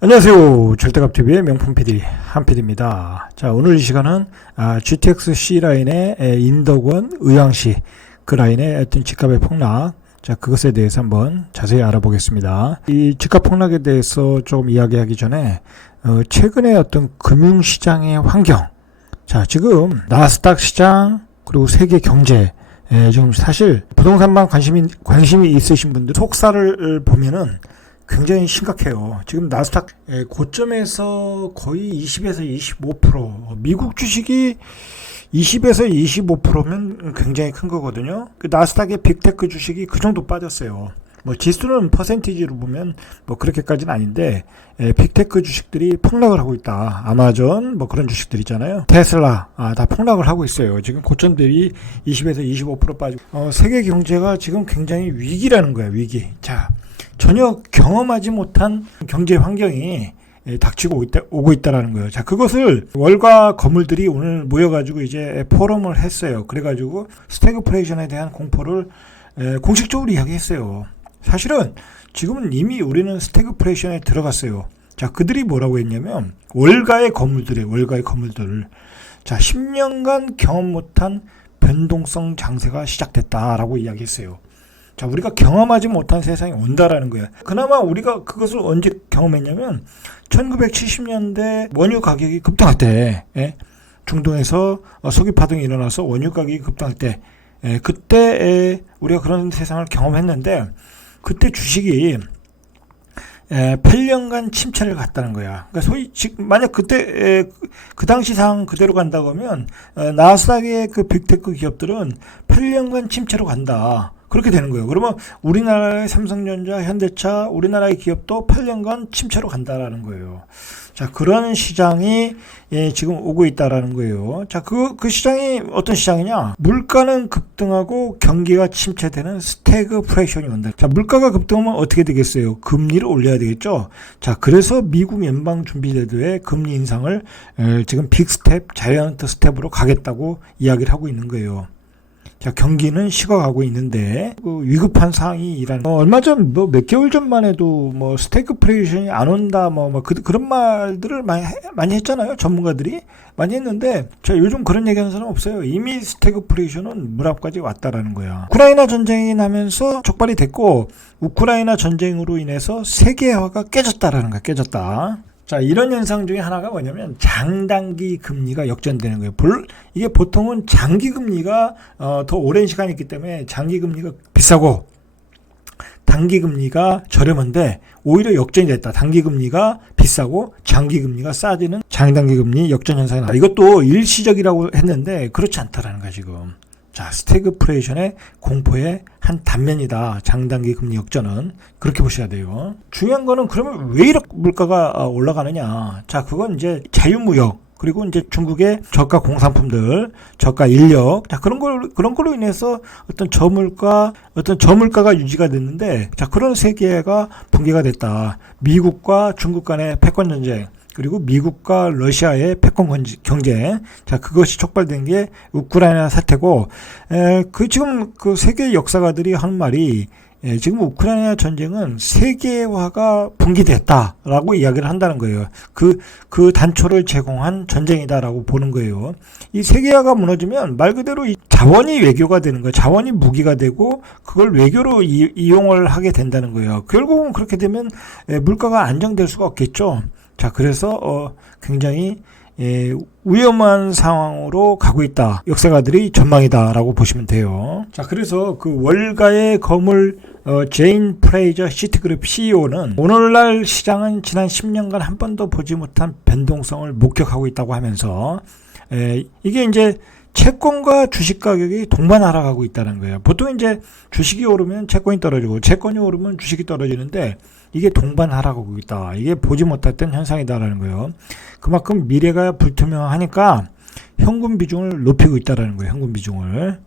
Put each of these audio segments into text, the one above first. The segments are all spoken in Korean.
안녕하세요. 절대값TV의 명품 PD 한PD입니다. 자, 오늘 이 시간은 GTX C 라인의 인덕원, 의왕시 그 라인의 어떤 집값의 폭락, 자, 그것에 대해서 한번 자세히 알아보겠습니다. 이 집값 폭락에 대해서 좀 이야기하기 전에 최근에 어떤 금융시장의 환경, 자, 지금 나스닥 시장 그리고 세계 경제, 지금 사실 부동산만 관심이 있으신 분들 속사를 보면은 굉장히 심각해요. 지금 나스닥 고점에서 거의 20에서 25%, 미국 주식이 20에서 25%면 굉장히 큰 거거든요. 그 나스닥의 빅테크 주식이 그 정도 빠졌어요. 뭐 지수는 퍼센티지로 보면 뭐 그렇게까지는 아닌데 빅테크 주식들이 폭락을 하고 있다. 아마존 뭐 그런 주식들 있잖아요. 테슬라 다 폭락을 하고 있어요. 지금 고점 대비 20에서 25% 빠지고 세계 경제가 지금 굉장히 위기라는 거야. 위기. 자, 전혀 경험하지 못한 경제 환경이 닥치고 오고 있다라는 거예요. 자, 그것을 월가 거물들이 오늘 모여가지고 이제 포럼을 했어요. 그래가지고 스태그플레이션에 대한 공포를 공식적으로 이야기했어요. 사실은 지금은 이미 우리는 스태그플레이션에 들어갔어요. 자, 그들이 뭐라고 했냐면 월가의 거물들. 자, 10년간 경험 못한 변동성 장세가 시작됐다라고 이야기했어요. 자, 우리가 경험하지 못한 세상이 온다라는 거야. 그나마 우리가 그것을 언제 경험했냐면 1970년대 원유 가격이 급등할 때, 중동에서 석유 파동이 일어나서 원유 가격이 급등할 때, 그때 우리가 그런 세상을 경험했는데 그때 주식이 8년간 침체를 갔다는 거야. 그러니까 소위 만약 그때 그 당시 상황 그대로 간다고 하면 나스닥의 그 빅테크 기업들은 8년간 침체로 간다. 그렇게 되는 거예요. 그러면 우리나라의 삼성전자, 현대차, 우리나라의 기업도 8년간 침체로 간다라는 거예요. 자, 그런 시장이 지금 오고 있다라는 거예요. 자, 그 시장이 어떤 시장이냐? 물가는 급등하고 경기가 침체되는 스태그플레이션이 온다. 자, 물가가 급등하면 어떻게 되겠어요? 금리를 올려야 되겠죠? 자, 그래서 미국 연방준비제도의 금리 인상을 지금 빅스텝, 자이언트 스텝으로 가겠다고 이야기를 하고 있는 거예요. 자, 경기는 식어가고 있는데 위급한 상황이라는 얼마 전 몇 개월 전만 해도 스태그플레이션이 안 온다 그런 말들을 많이 했잖아요. 전문가들이 많이 했는데 자, 요즘 그런 얘기하는 사람 없어요. 이미 스태그플레이션은 물 앞까지 왔다라는 거야. 우크라이나 전쟁이 나면서 촉발이 됐고 우크라이나 전쟁으로 인해서 세계화가 깨졌다라는 거야. 깨졌다. 자, 이런 현상 중에 하나가 뭐냐면 장단기 금리가 역전되는 거예요. 이게 보통은 장기 금리가 더 오랜 시간이 있기 때문에 장기 금리가 비싸고 단기 금리가 저렴한데 오히려 역전이 됐다. 단기 금리가 비싸고 장기 금리가 싸지는 장단기 금리 역전 현상이 나다. 이것도 일시적이라고 했는데 그렇지 않다라는 거야, 지금. 자, 스태그플레이션의 공포의 한 단면이다. 장단기 금리 역전은. 그렇게 보셔야 돼요. 중요한 거는 그러면 왜 이렇게 물가가 올라가느냐. 자, 그건 이제 자유무역, 그리고 이제 중국의 저가 공산품들, 저가 인력, 자, 그런 걸로 인해서 어떤 저물가가 유지가 됐는데, 자, 그런 세계가 붕괴가 됐다. 미국과 중국 간의 패권 전쟁, 그리고 미국과 러시아의 패권 경쟁, 자, 그것이 촉발된 게 우크라이나 사태고, 지금 그 세계 역사가들이 하는 말이, 지금 우크라이나 전쟁은 세계화가 붕괴됐다라고 이야기를 한다는 거예요. 그 단초를 제공한 전쟁이다라고 보는 거예요. 이 세계화가 무너지면 말 그대로 이 자원이 외교가 되는 거예요. 자원이 무기가 되고 그걸 외교로 이용을 하게 된다는 거예요. 결국은 그렇게 되면 물가가 안정될 수가 없겠죠. 자, 그래서 굉장히 위험한 상황으로 가고 있다. 역사가들이 전망이다라고 보시면 돼요. 자, 그래서 그 월가의 거물 제인 프레이저 시티그룹 CEO는 오늘날 시장은 지난 10년간 한 번도 보지 못한 변동성을 목격하고 있다고 하면서 이게 이제 채권과 주식 가격이 동반 하락하고 있다는 거예요. 보통 이제 주식이 오르면 채권이 떨어지고 채권이 오르면 주식이 떨어지는데 이게 동반 하락하고 있다. 이게 보지 못했던 현상이다라는 거예요. 그만큼 미래가 불투명하니까 현금 비중을 높이고 있다라는 거예요. 현금 비중을.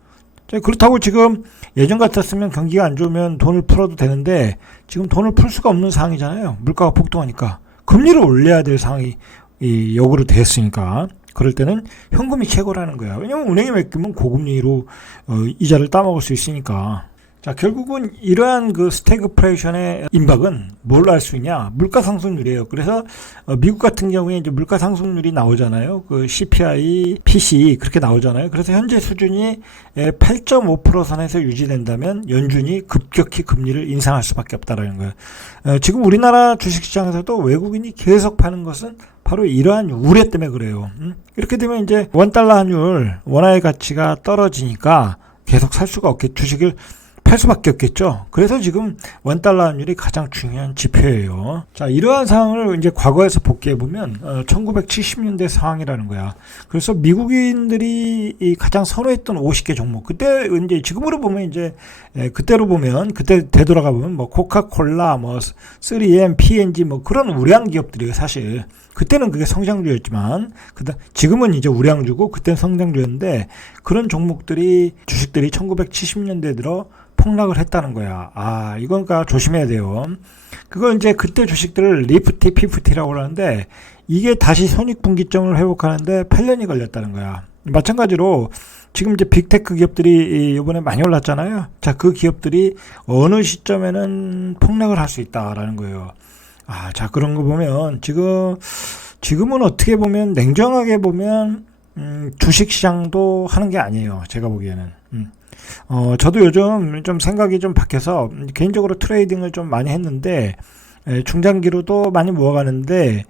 그렇다고 지금 예전 같았으면 경기가 안 좋으면 돈을 풀어도 되는데 지금 돈을 풀 수가 없는 상황이잖아요. 물가가 폭등하니까. 금리를 올려야 될 상황이 역으로 됐으니까. 그럴 때는 현금이 최고라는 거야. 왜냐면 은행에 맡기면 고금리로 이자를 따먹을 수 있으니까. 자, 결국은 이러한 그 스태그플레이션의 임박은 뭘로 알 수 있냐? 물가 상승률이에요. 그래서 미국 같은 경우에 이제 물가 상승률이 나오잖아요. 그 CPI, PC 그렇게 나오잖아요. 그래서 현재 수준이 8.5% 선에서 유지된다면 연준이 급격히 금리를 인상할 수밖에 없다라는 거예요. 지금 우리나라 주식시장에서도 외국인이 계속 파는 것은 바로 이러한 우려 때문에 그래요. 이렇게 되면 이제 원달러 환율, 원화의 가치가 떨어지니까 계속 살 수가 없게 주식을 팔 수밖에 없겠죠. 그래서 지금 원달러 환율이 가장 중요한 지표예요. 자, 이러한 상황을 이제 과거에서 복귀해 보면 1970년대 상황이라는 거야. 그래서 미국인들이 가장 선호했던 50개 종목. 그때 이제 지금으로 보면 이제 그때로 보면 그때 되돌아가 보면 뭐 코카콜라, 뭐 3M, P&G 뭐 그런 우량 기업들이에요, 사실. 그때는 그게 성장주였지만 지금은 이제 우량주고 그때는 성장주였는데 그런 종목들이 주식들이 1970년대 들어 폭락을 했다는 거야. 아, 이건 그러니까 조심해야 돼요. 그거 이제 그때 주식들을 리프티, 피프티라고 하는데 이게 다시 손익분기점을 회복하는데 8년이 걸렸다는 거야. 마찬가지로 지금 이제 빅테크 기업들이 이번에 많이 올랐잖아요. 자, 그 기업들이 어느 시점에는 폭락을 할 수 있다라는 거예요. 아, 자, 그런 거 보면 지금은 어떻게 보면 냉정하게 보면 주식시장도 하는 게 아니에요. 제가 보기에는. 저도 요즘 좀 생각이 좀 바뀌어서 개인적으로 트레이딩을 좀 많이 했는데 중장기로도 많이 모아가는데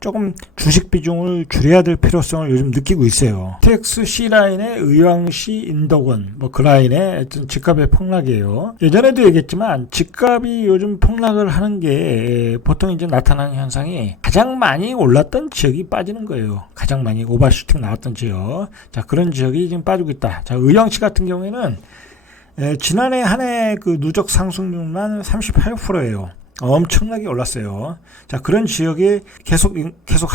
조금 주식 비중을 줄여야 될 필요성을 요즘 느끼고 있어요. TX C라인의 의왕시 인덕원 뭐 그 라인의 어떤 집값의 폭락이에요. 예전에도 얘기했지만 집값이 요즘 폭락을 하는 게 보통 이제 나타나는 현상이 가장 많이 올랐던 지역이 빠지는 거예요. 가장 많이 오버슈팅 나왔던 지역. 자, 그런 지역이 지금 빠지고 있다. 자, 의왕시 같은 경우에는 지난해 한 해 그 누적 상승률만 38%예요. 엄청나게 올랐어요. 자, 그런 지역이 계속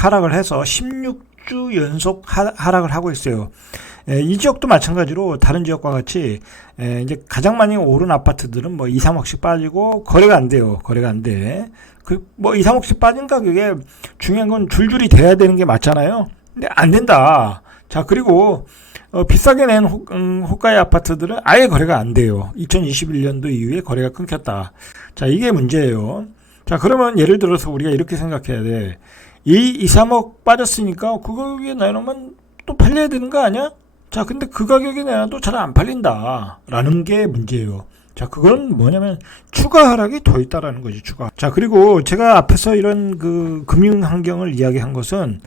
하락을 해서 16주 연속 하락을 하고 있어요. 이 지역도 마찬가지로 다른 지역과 같이 이제 가장 많이 오른 아파트들은 뭐 2, 3억씩 빠지고 거래가 안 돼요. 거래가 안 돼. 뭐 2, 3억씩 빠진 가격에 중요한 건 줄줄이 돼야 되는 게 맞잖아요. 근데 안 된다. 자, 그리고 비싸게 낸 호가의 아파트들은 아예 거래가 안 돼요. 2021년도 이후에 거래가 끊겼다. 자, 이게 문제예요. 자, 그러면 예를 들어서 우리가 이렇게 생각해야 돼. 2, 3억 빠졌으니까 그 가격에 내놓으면 또 팔려야 되는 거 아니야? 자, 근데 그 가격에 내놔도 잘 안 팔린다. 라는 게 문제예요. 자, 그건 뭐냐면 추가 하락이 더 있다라는 거지, 추가. 자, 그리고 제가 앞에서 이런 그 금융 환경을 이야기한 것은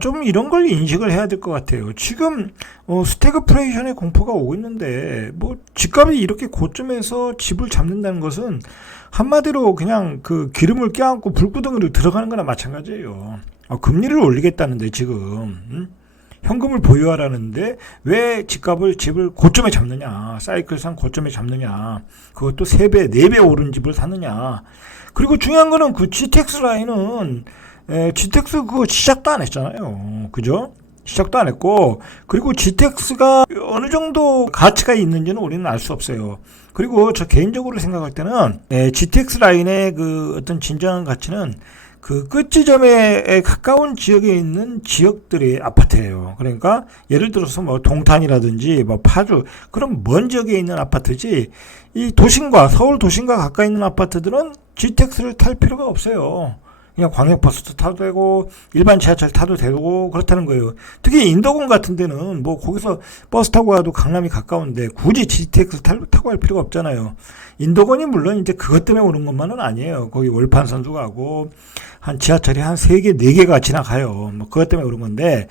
좀 이런 걸 인식을 해야 될 것 같아요. 지금 스태그플레이션의 공포가 오고 있는데 뭐 집값이 이렇게 고점에서 집을 잡는다는 것은 한마디로 그냥 그 기름을 껴안고 불구덩이로 들어가는 거나 마찬가지예요. 금리를 올리겠다는데 지금 현금을 보유하라는데 왜 집을 고점에 잡느냐, 사이클상 고점에 잡느냐, 그것도 3배, 4배 오른 집을 사느냐. 그리고 중요한 거는 그 GTX 라인은 GTX 그거 시작도 안 했잖아요. 그죠? 시작도 안 했고, 그리고 GTX가 어느 정도 가치가 있는지는 우리는 알 수 없어요. 그리고 저 개인적으로 생각할 때는 GTX 라인의 그 어떤 진정한 가치는 그 끝지점에 가까운 지역에 있는 지역들의 아파트예요. 그러니까 예를 들어서 뭐 동탄이라든지 뭐 파주 그런 먼 지역에 있는 아파트지, 이 도심과 서울 도심과 가까이 있는 아파트들은 GTX를 탈 필요가 없어요. 그냥 광역버스도 타도 되고 일반 지하철 타도 되고 그렇다는 거예요. 특히 인덕원 같은 데는 뭐 거기서 버스 타고 가도 강남이 가까운데 굳이 GTX 타고 갈 필요가 없잖아요. 인덕원이 물론 이제 그것 때문에 오는 것만은 아니에요. 거기 월판선도 가고 한 지하철이 한 3개, 4개가 지나가요. 뭐 그것 때문에 오는 건데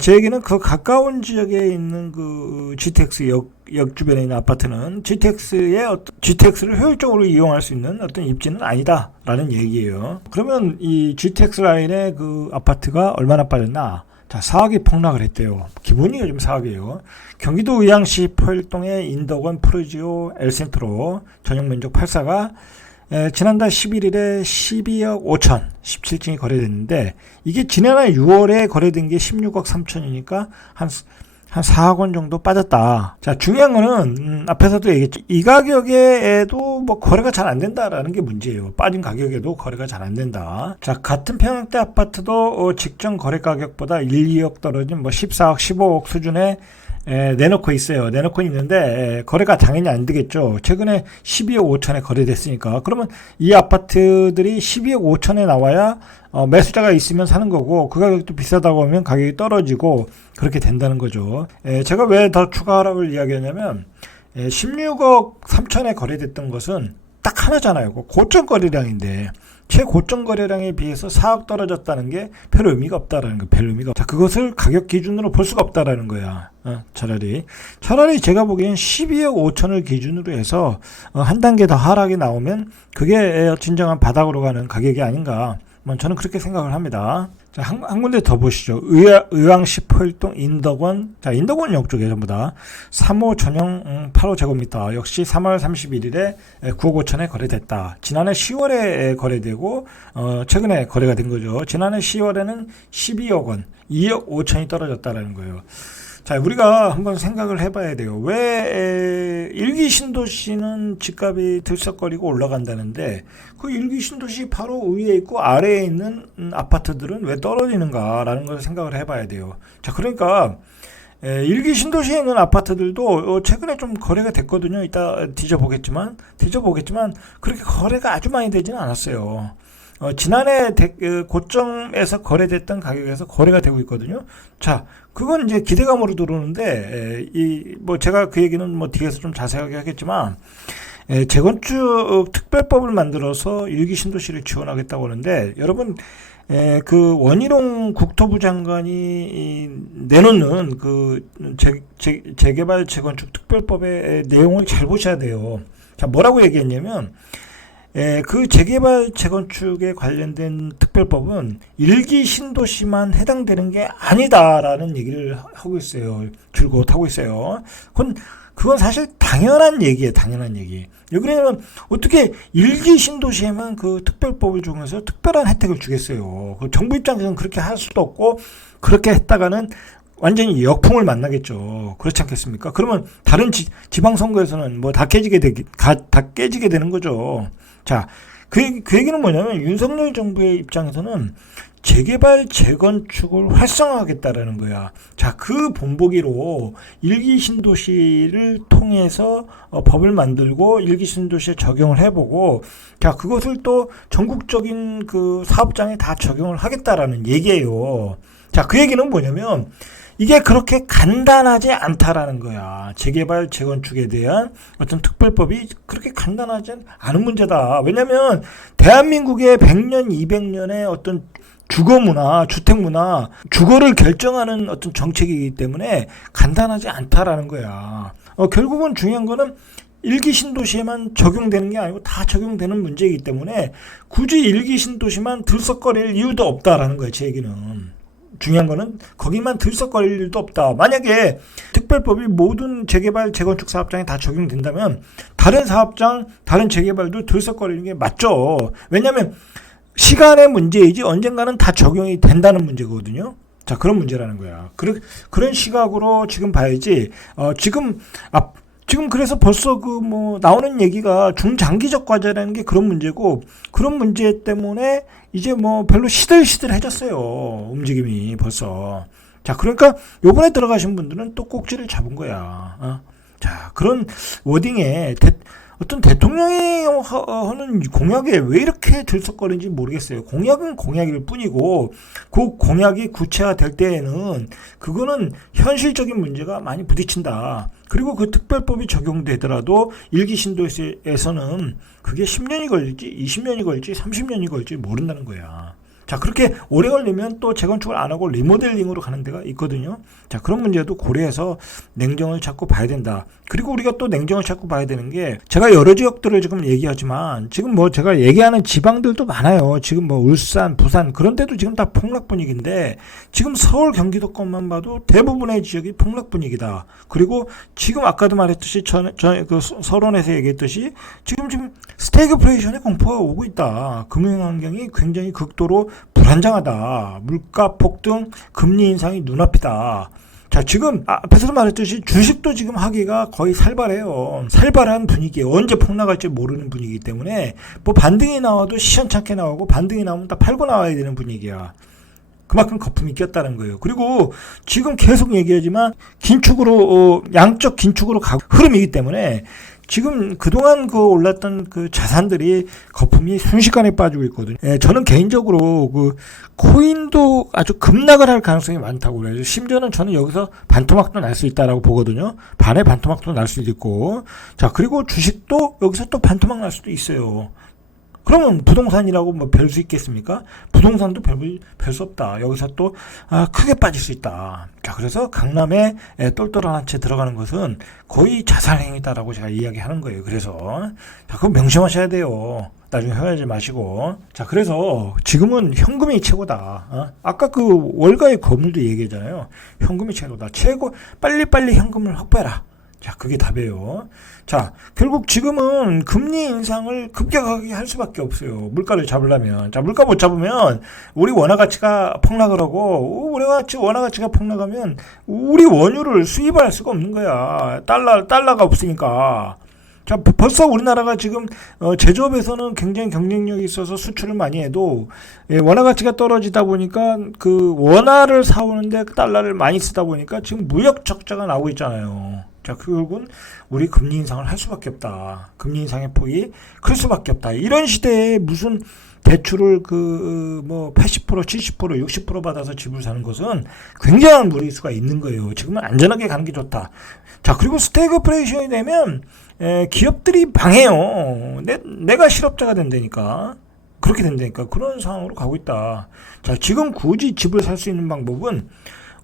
제 얘기는 그 가까운 지역에 있는 그 GTX 역 주변에 있는 아파트는 GTX를 효율적으로 이용할 수 있는 어떤 입지는 아니다라는 얘기예요. 그러면 이 GTX 라인의 그 아파트가 얼마나 빠졌나? 자, 4억이 폭락을 했대요. 기본이 요즘 4억이에요. 경기도 의왕시 포일동의 인덕원 프루지오 엘센트로 전용 면적 8사가 지난달 11일에 12억 5천 17층이 거래됐는데 이게 지난해 6월에 거래된 게 16억 3천이니까 한 4억 원 정도 빠졌다. 자, 중요한 거는 앞에서도 얘기했죠. 이 가격에도 뭐 거래가 잘 안 된다라는 게 문제예요. 빠진 가격에도 거래가 잘 안 된다. 자, 같은 평형대 아파트도 직전 거래 가격보다 1, 2억 떨어진 뭐 14억, 15억 수준의 내놓고 있어요. 내놓고 있는데 거래가 당연히 안 되겠죠. 최근에 12억 5천에 거래됐으니까. 그러면 이 아파트들이 12억 5천에 나와야 매수자가 있으면 사는 거고, 그 가격도 비싸다고 하면 가격이 떨어지고 그렇게 된다는 거죠. 제가 왜 더 추가 하락을 이야기하냐면 16억 3천에 거래됐던 것은 딱 하나잖아요. 고점 거래량인데 최고점 거래량에 비해서 4억 떨어졌다는 게 별 의미가 없다라는 거, 별 의미가 없다. 그것을 가격 기준으로 볼 수가 없다라는 거야. 차라리 제가 보기엔 12억 5천을 기준으로 해서 한 단계 더 하락이 나오면 그게 진정한 바닥으로 가는 가격이 아닌가. 저는 그렇게 생각을 합니다. 자, 한 군데 더 보시죠. 의왕시 포일동 인덕원. 자, 인덕원역 쪽에 전부 다 3호 전용 8호 제곱미터. 역시 3월 31일에 9억 5천에 거래됐다. 지난해 10월에 거래되고, 최근에 거래가 된 거죠. 지난해 10월에는 12억 원, 2억 5천이 떨어졌다라는 거예요. 자, 우리가 한번 생각을 해봐야 돼요. 왜 일기 신도시는 집값이 들썩거리고 올라간다는데 그 일기 신도시 바로 위에 있고 아래에 있는 아파트들은 왜 떨어지는가라는 걸 생각을 해봐야 돼요. 자, 그러니까 일기 신도시에 있는 아파트들도 최근에 좀 거래가 됐거든요. 이따 뒤져보겠지만 그렇게 거래가 아주 많이 되지는 않았어요. 지난해 고점에서 거래됐던 가격에서 거래가 되고 있거든요. 자, 그건 이제 기대감으로 들어오는데, 제가 그 얘기는 뒤에서 좀 자세하게 하겠지만, 재건축 특별법을 만들어서 일기 신도시를 지원하겠다고 하는데, 여러분, 그 원희룡 국토부 장관이 내놓는 그 재개발 재건축 특별법의 내용을 잘 보셔야 돼요. 자, 뭐라고 얘기했냐면, 그 재개발 재건축에 관련된 특별법은 일기 신도시만 해당되는 게 아니다라는 얘기를 하고 있어요. 줄곧 하고 있어요. 그건 사실 당연한 얘기예요. 당연한 얘기. 여기는 어떻게 일기 신도시에만 그 특별법을 적용해서 특별한 혜택을 주겠어요. 그 정부 입장에서는 그렇게 할 수도 없고, 그렇게 했다가는 완전히 역풍을 만나겠죠. 그렇지 않겠습니까? 그러면 다른 지방선거에서는 다 깨지게 되는 거죠. 자, 그 얘기는 뭐냐면 윤석열 정부의 입장에서는 재개발 재건축을 활성화하겠다라는 거야. 자, 그 본보기로 일기 신도시를 통해서 법을 만들고 일기 신도시에 적용을 해보고, 자, 그것을 또 전국적인 그 사업장에 다 적용을 하겠다라는 얘기예요. 자, 그 얘기는 뭐냐면 이게 그렇게 간단하지 않다라는 거야. 재개발, 재건축에 대한 어떤 특별법이 그렇게 간단하지 않은 문제다. 왜냐면 대한민국의 100년, 200년의 어떤 주거 문화, 주택 문화, 주거를 결정하는 어떤 정책이기 때문에 간단하지 않다라는 거야. 결국은 중요한 거는 일기 신도시에만 적용되는 게 아니고 다 적용되는 문제이기 때문에 굳이 일기 신도시만 들썩거릴 이유도 없다라는 거야, 제 얘기는. 중요한 거는 거기만 들썩거릴 일도 없다. 만약에 특별법이 모든 재개발, 재건축 사업장에 다 적용된다면 다른 사업장, 다른 재개발도 들썩거리는 게 맞죠. 왜냐하면 시간의 문제이지 언젠가는 다 적용이 된다는 문제거든요. 자, 그런 문제라는 거야. 그런 시각으로 지금 봐야지. 지금 그래서 벌써 나오는 얘기가 중장기적 과제라는 게 그런 문제고, 그런 문제 때문에 이제 별로 시들시들해졌어요. 움직임이 벌써. 자, 그러니까 요번에 들어가신 분들은 또 꼭지를 잡은 거야. 자, 그런 워딩에 어떤 대통령이 하는 공약에 왜 이렇게 들썩거리는지 모르겠어요. 공약은 공약일 뿐이고 그 공약이 구체화될 때에는 그거는 현실적인 문제가 많이 부딪힌다. 그리고 그 특별법이 적용되더라도 일기 신도시에서는 그게 10년이 걸릴지 20년이 걸릴지 30년이 걸릴지 모른다는 거야. 자, 그렇게 오래 걸리면 또 재건축을 안 하고 리모델링으로 가는 데가 있거든요. 자, 그런 문제도 고려해서 냉정을 찾고 봐야 된다. 그리고 우리가 또 냉정을 찾고 봐야 되는 게, 제가 여러 지역들을 지금 얘기하지만 지금 제가 얘기하는 지방들도 많아요. 지금 울산, 부산 그런 데도 지금 다 폭락 분위기인데, 지금 서울, 경기도권만 봐도 대부분의 지역이 폭락 분위기다. 그리고 지금 아까도 말했듯이 그 서론에서 얘기했듯이 지금 스태그플레이션의 공포가 오고 있다. 금융 환경이 굉장히 극도로 불안정하다. 물가 폭등, 금리 인상이 눈앞이다. 자, 지금 앞에서도 말했듯이 주식도 지금 하기가 거의 살벌해요. 살벌한 분위기예요. 언제 폭락할지 모르는 분위기이기 때문에 반등이 나와도 시원찮게 나오고, 반등이 나오면 다 팔고 나와야 되는 분위기야. 그만큼 거품이 꼈다는 거예요. 그리고 지금 계속 얘기하지만 긴축으로 양적 긴축으로 가고 흐름이기 때문에 지금 그동안 그 올랐던 그 자산들이 거품이 순식간에 빠지고 있거든요. 예, 저는 개인적으로 그 코인도 아주 급락을 할 가능성이 많다고 그래요. 심지어는 저는 여기서 반토막도 날 수 있다라고 보거든요. 반의 반토막도 날 수도 있고. 자, 그리고 주식도 여기서 또 반토막 날 수도 있어요. 그러면 부동산이라고 뭐 별 수 있겠습니까? 부동산도 별 수 없다. 여기서 또 크게 빠질 수 있다. 자, 그래서 강남에 똘똘한 한 채 들어가는 것은 거의 자살행위다라고 제가 이야기하는 거예요. 그래서 자, 그거 명심하셔야 돼요. 나중에 헤매지 마시고. 자, 그래서 지금은 현금이 최고다. 아까 그 월가의 거물도 얘기했잖아요. 현금이 최고다. 빨리빨리 현금을 확보해라. 자, 그게 답이에요. 자, 결국 지금은 금리 인상을 급격하게 할 수밖에 없어요. 물가를 잡으려면. 자, 물가 못 잡으면 우리 원화 가치가 폭락을 하고, 원화 가치가 폭락하면 우리 원유를 수입할 수가 없는 거야. 달러가 없으니까. 자, 벌써 우리나라가 지금 제조업에서는 굉장히 경쟁력이 있어서 수출을 많이 해도 원화 가치가 떨어지다 보니까 그 원화를 사오는데 달러를 많이 쓰다 보니까 지금 무역 적자가 나오고 있잖아요. 자, 결국은 우리 금리 인상을 할 수밖에 없다. 금리 인상의 폭이 클 수밖에 없다. 이런 시대에 무슨 대출을 80%, 70%, 60% 받아서 집을 사는 것은 굉장한 무리수가 있는 거예요. 지금은 안전하게 가는 게 좋다. 자, 그리고 스태그플레이션이 되면 기업들이 방해요. 내가 실업자가 된다니까. 그렇게 된다니까. 그런 상황으로 가고 있다. 자, 지금 굳이 집을 살 수 있는 방법은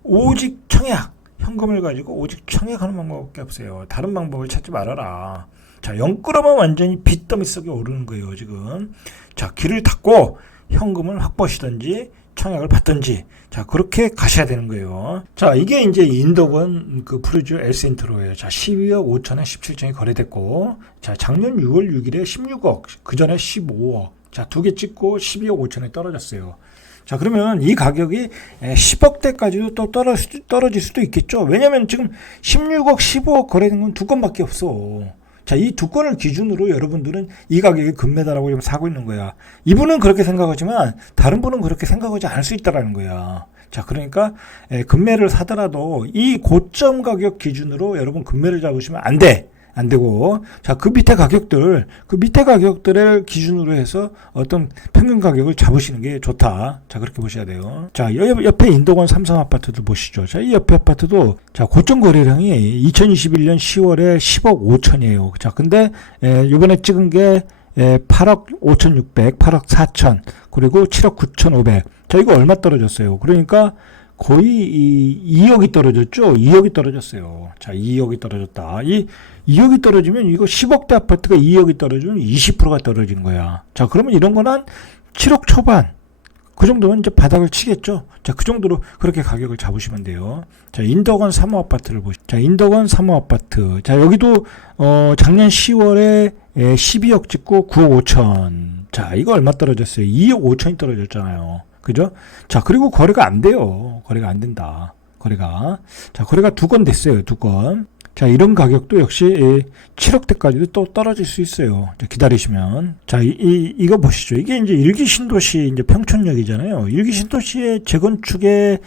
오직 청약. 현금을 가지고 오직 청약하는 방법밖에 없어요. 다른 방법을 찾지 말아라. 자, 영끌어만 완전히 빚더미 속에 오르는 거예요, 지금. 자, 길을 닫고 현금을 확보하시든지 청약을 받든지. 자, 그렇게 가셔야 되는 거예요. 자, 이게 이제 인덕원 그 푸르지오 엘센트로예요. 자, 12억 5천에 17천이 거래됐고, 자, 작년 6월 6일에 16억, 그 전에 15억. 자, 두 개 찍고 12억 5천에 떨어졌어요. 자, 그러면 이 가격이 10억대까지도 또 떨어질 수도 있겠죠. 왜냐면 지금 16억, 15억 거래된 건 두 건밖에 없어. 자, 이 두 건을 기준으로 여러분들은 이 가격이 금매다라고 지금 사고 있는 거야. 이분은 그렇게 생각하지만 다른 분은 그렇게 생각하지 않을 수 있다라는 거야. 자, 그러니까 금매를 사더라도 이 고점 가격 기준으로 여러분 금매를 잡으시면 안 돼. 안 되고, 자, 그 밑에 가격들을 기준으로 해서 어떤 평균 가격을 잡으시는 게 좋다. 자, 그렇게 보셔야 돼요. 자, 옆에 인덕원 삼성 아파트도 보시죠. 자, 이 옆에 아파트도, 자, 고점 거래량이 2021년 10월에 10억 5천이에요. 자, 근데, 요번에 찍은 게, 8억 5,600, 8억 4천, 그리고 7억 9,500. 자, 이거 얼마 떨어졌어요? 그러니까, 거의 2억이 떨어졌죠? 2억이 떨어졌어요. 자, 2억이 떨어졌다. 이 2억이 떨어지면 이거 10억대 아파트가 2억이 떨어지면 20%가 떨어진 거야. 자, 그러면 이런 건 한 7억 초반. 그 정도면 이제 바닥을 치겠죠? 자, 그 정도로 그렇게 가격을 잡으시면 돼요. 자, 인덕원 3호 아파트를 보시죠. 자, 인덕원 3호 아파트. 자, 여기도, 작년 10월에 12억 찍고 9억 5천. 자, 이거 얼마 떨어졌어요? 2억 5천이 떨어졌잖아요. 그죠? 자, 그리고 거래가 안 돼요. 거래가 안 된다. 거래가. 자, 거래가 두 건 됐어요. 두 건. 자, 이런 가격도 역시 7억대까지도 또 떨어질 수 있어요. 기다리시면. 자, 이거 보시죠. 이게 이제 일기 신도시 이제 평촌역이잖아요. 일기 신도시의 재건축에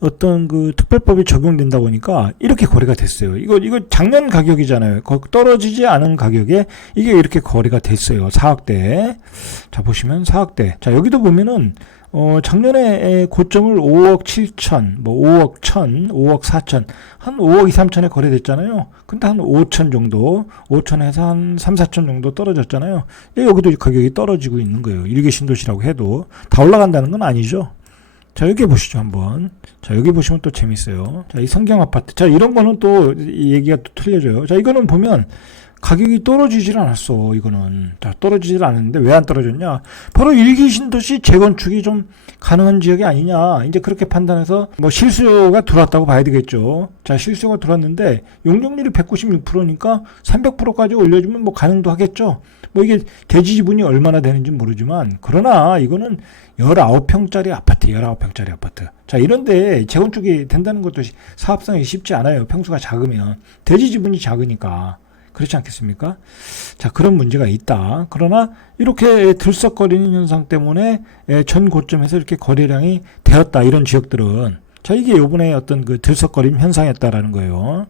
어떤 그 특별법이 적용된다 보니까 이렇게 거래가 됐어요. 이거 작년 가격이잖아요. 떨어지지 않은 가격에 이게 이렇게 거래가 됐어요. 4억대. 자, 보시면 4억대. 자, 여기도 보면은 작년에 고점을 5억 7천, 5억 1천, 5억 4천, 한 5억 2, 3천에 거래됐잖아요. 근데 한 5천 정도, 5천에서 한 3, 4천 정도 떨어졌잖아요. 여기도 가격이 떨어지고 있는 거예요. 일개 신도시라고 해도. 다 올라간다는 건 아니죠. 자, 여기 보시죠, 한번. 자, 여기 보시면 또 재밌어요. 자, 이 성경 아파트. 자, 이런 거는 또 얘기가 또 틀려져요. 자, 이거는 보면 가격이 떨어지질 않았어, 이거는. 자, 떨어지질 않았는데 왜 안 떨어졌냐? 바로 일기 신도시 재건축이 좀 가능한 지역이 아니냐. 이제 그렇게 판단해서 뭐 실수요가 들어왔다고 봐야 되겠죠. 자, 실수요가 들어왔는데 용적률이 196%니까 300%까지 올려주면 뭐 가능도 하겠죠. 뭐 이게 대지 지분이 얼마나 되는지 모르지만, 그러나 이거는 19평짜리 아파트, 19평짜리 아파트. 자, 이런데 재건축이 된다는 것도 사업성이 쉽지 않아요. 평수가 작으면. 대지 지분이 작으니까. 그렇지 않겠습니까? 자, 그런 문제가 있다. 그러나 이렇게 들썩거리는 현상 때문에 전 고점에서 이렇게 거래량이 되었다. 이런 지역들은 자, 이게 요번에 어떤 그 들썩거림 현상이었다라는 거예요.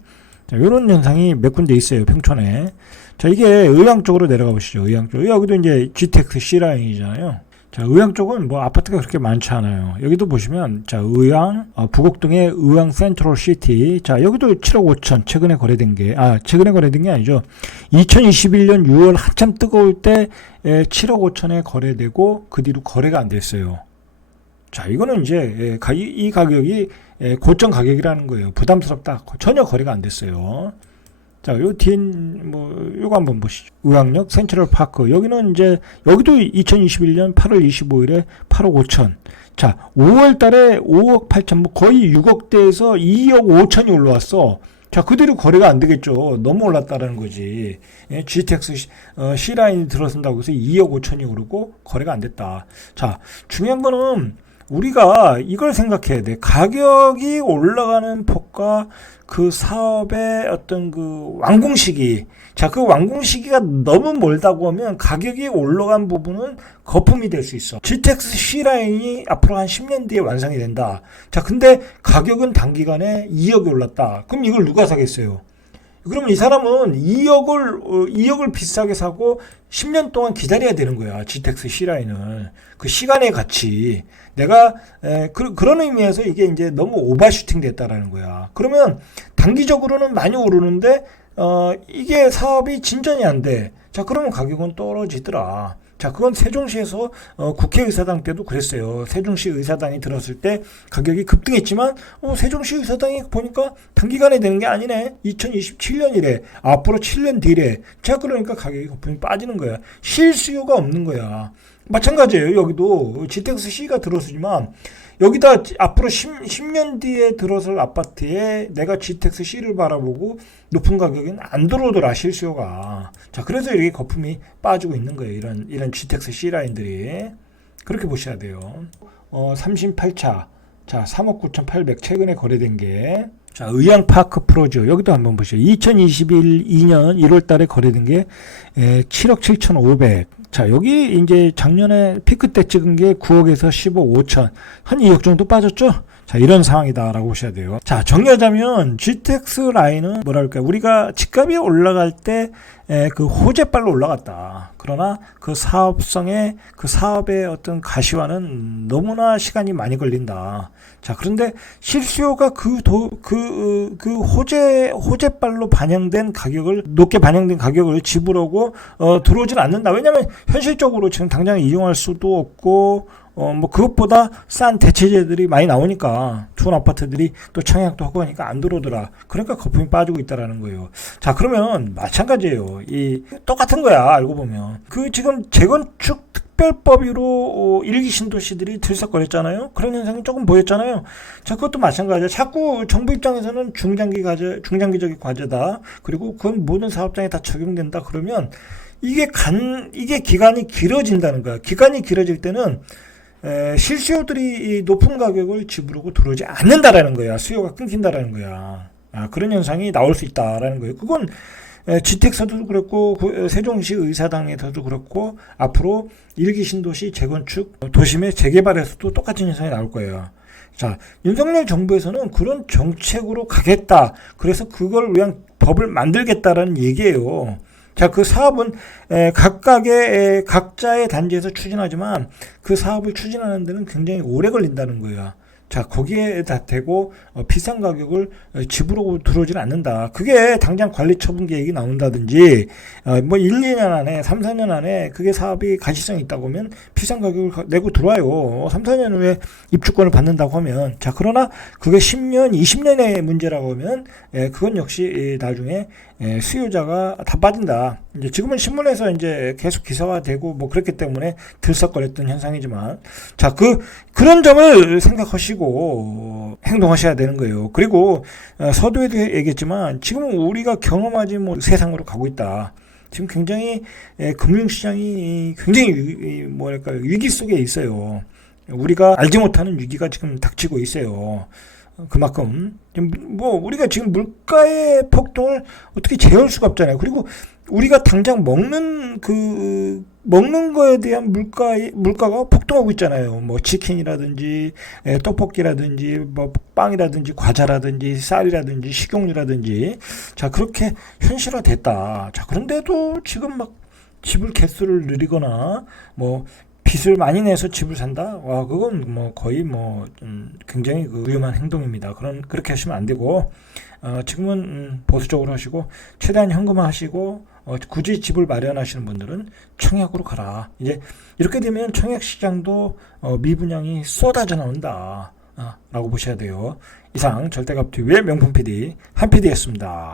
자, 요런 현상이 몇 군데 있어요. 평촌에. 자, 이게 의왕 쪽으로 내려가 보시죠. 의왕 쪽. 여기도 이제 GTX C라인이잖아요. 자, 의왕 쪽은 뭐 아파트가 그렇게 많지 않아요. 여기도 보시면 자, 의왕 부곡동의 의왕 센트럴 시티. 자, 여기도 7억 5천 최근에 거래된 게 아니죠. 2021년 6월 한참 뜨거울 때 7억 5천에 거래되고 그 뒤로 거래가 안 됐어요. 자, 이거는 이제 이 가격이 고점 가격이라는 거예요. 부담스럽다. 전혀 거래가 안 됐어요. 자, 요 뒤에 요거 한번 보시죠. 의왕역 센트럴 파크. 여기는 이제 여기도 2021년 8월 25일에 8억 5천. 자, 5월 달에 5억 8천, 뭐 거의 6억대에서 2억 5천이 올라왔어. 자, 그대로 거래가 안 되겠죠. 너무 올랐다라는 거지. GTX C라인이 들어선다고 해서 2억 5천이 오르고 거래가 안 됐다. 자, 중요한 거는 우리가 이걸 생각해야 돼. 가격이 올라가는 폭과 그 사업의 어떤 그 완공 시기. 자, 그 완공 시기가 너무 멀다고 하면 가격이 올라간 부분은 거품이 될 수 있어. GTX C라인이 앞으로 한 10년 뒤에 완성이 된다. 자, 근데 가격은 단기간에 2억이 올랐다. 그럼 이걸 누가 사겠어요? 그러면 이 사람은 2억을 비싸게 사고 10년 동안 기다려야 되는 거야. GTX C라인을. 그 시간의 가치. 내가, 그런 의미에서 이게 이제 너무 오버슈팅 됐다라는 거야. 그러면 단기적으로는 많이 오르는데, 이게 사업이 진전이 안 돼. 자, 그러면 가격은 떨어지더라. 자, 그건 세종시에서 국회의사당 때도 그랬어요. 세종시 의사당이 들었을 때 가격이 급등했지만 세종시 의사당이 보니까 단기간에 되는 게 아니네. 2027년이래. 앞으로 7년 뒤래. 자, 그러니까 가격이 거품이 빠지는 거야. 실수요가 없는 거야. 마찬가지예요. 여기도 GTX C가 들어서지만 여기다 앞으로 10년 뒤에 들어설 아파트에 내가 GTX C를 바라보고 높은 가격은 안 들어오더라, 실수요가. 자, 그래서 이렇게 거품이 빠지고 있는 거예요. 이런 GTX C 라인들이. 그렇게 보셔야 돼요. 38차. 자, 3억 9,800 최근에 거래된 게. 자, 의왕파크 프로죠. 여기도 한번 보시죠. 2021년 1월 달에 거래된 게 7억 7,500. 자, 여기 이제 작년에 피크 때 찍은 게 9억에서 10억 5천. 한 2억 정도 빠졌죠? 자, 이런 상황이다라고 보셔야 돼요. 자, 정리하자면 GTX 라인은 뭐랄까, 우리가 집값이 올라갈 때 그 호재발로 올라갔다. 그러나 그 사업성의 그 사업의 어떤 가시화는 너무나 시간이 많이 걸린다. 자, 그런데 실수요가 그 호재발로 반영된 가격을, 높게 반영된 가격을 지불하고 들어오진 않는다. 왜냐면 현실적으로 지금 당장 이용할 수도 없고 그것보다 싼 대체재들이 많이 나오니까 좋은 아파트들이 또 청약도 하고 하니까 안 들어오더라. 그러니까 거품이 빠지고 있다라는 거예요. 자, 그러면 마찬가지예요. 똑같은 거야, 알고 보면. 그 지금 재건축 특별법으로 일기 신도시들이 들썩거렸잖아요. 그런 현상이 조금 보였잖아요. 자, 그것도 마찬가지야. 자꾸 정부 입장에서는 중장기적인 과제다. 그리고 그건 모든 사업장에 다 적용된다. 그러면 이게 기간이 길어진다는 거야. 기간이 길어질 때는 실수요들이 높은 가격을 지불하고 들어오지 않는다라는 거야. 수요가 끊긴다라는 거야. 그런 현상이 나올 수 있다라는 거예요. 그건 GTX도 그렇고 세종시 의사당에서도 그렇고 앞으로 일기 신도시 재건축 도심의 재개발에서도 똑같은 현상이 나올 거예요. 자, 윤석열 정부에서는 그런 정책으로 가겠다. 그래서 그걸 위한 법을 만들겠다라는 얘기예요. 자, 그 사업은 각자의 단지에서 추진하지만 그 사업을 추진하는 데는 굉장히 오래 걸린다는 거예요. 자, 거기에 다 대고 비싼 가격을 지불하고 들어오지는 않는다. 그게 당장 관리 처분 계획이 나온다든지 1, 2년 안에 3, 4년 안에 그게 사업이 가시성이 있다고 하면 비싼 가격을 내고 들어와요. 3, 4년 후에 입주권을 받는다고 하면. 자, 그러나 그게 10년, 20년의 문제라고 하면 그건 역시 나중에 수요자가 다 빠진다. 이제 지금은 신문에서 이제 계속 기사가 되고 그랬기 때문에 들썩거렸던 현상이지만, 자, 그런 점을 생각하시고 행동하셔야 되는 거예요. 그리고 서두에도 얘기했지만 지금은 우리가 경험하지 못한 세상으로 가고 있다. 지금 굉장히 금융시장이 굉장히 위기 속에 있어요. 우리가 알지 못하는 위기가 지금 닥치고 있어요. 그만큼 뭐 우리가 지금 물가의 폭등을 어떻게 제어할 수가 없잖아요. 그리고 우리가 당장 먹는 거에 대한 물가가 폭등하고 있잖아요. 뭐 치킨이라든지 떡볶이라든지 뭐 빵이라든지 과자라든지 쌀이라든지 식용유라든지 자 그렇게 현실화됐다. 자 그런데도 지금 막 집을 개수를 늘리거나 뭐 빚을 많이 내서 집을 산다? 와, 그건 뭐 거의 뭐 굉장히 그 위험한 행동입니다. 그렇게 하시면 안 되고 지금은 보수적으로 하시고 최대한 현금화 하시고 굳이 집을 마련하시는 분들은 청약으로 가라. 이제 이렇게 되면 청약 시장도 미분양이 쏟아져 나온다. 라고 보셔야 돼요. 이상 절대값TV의 명품 PD 한 PD였습니다.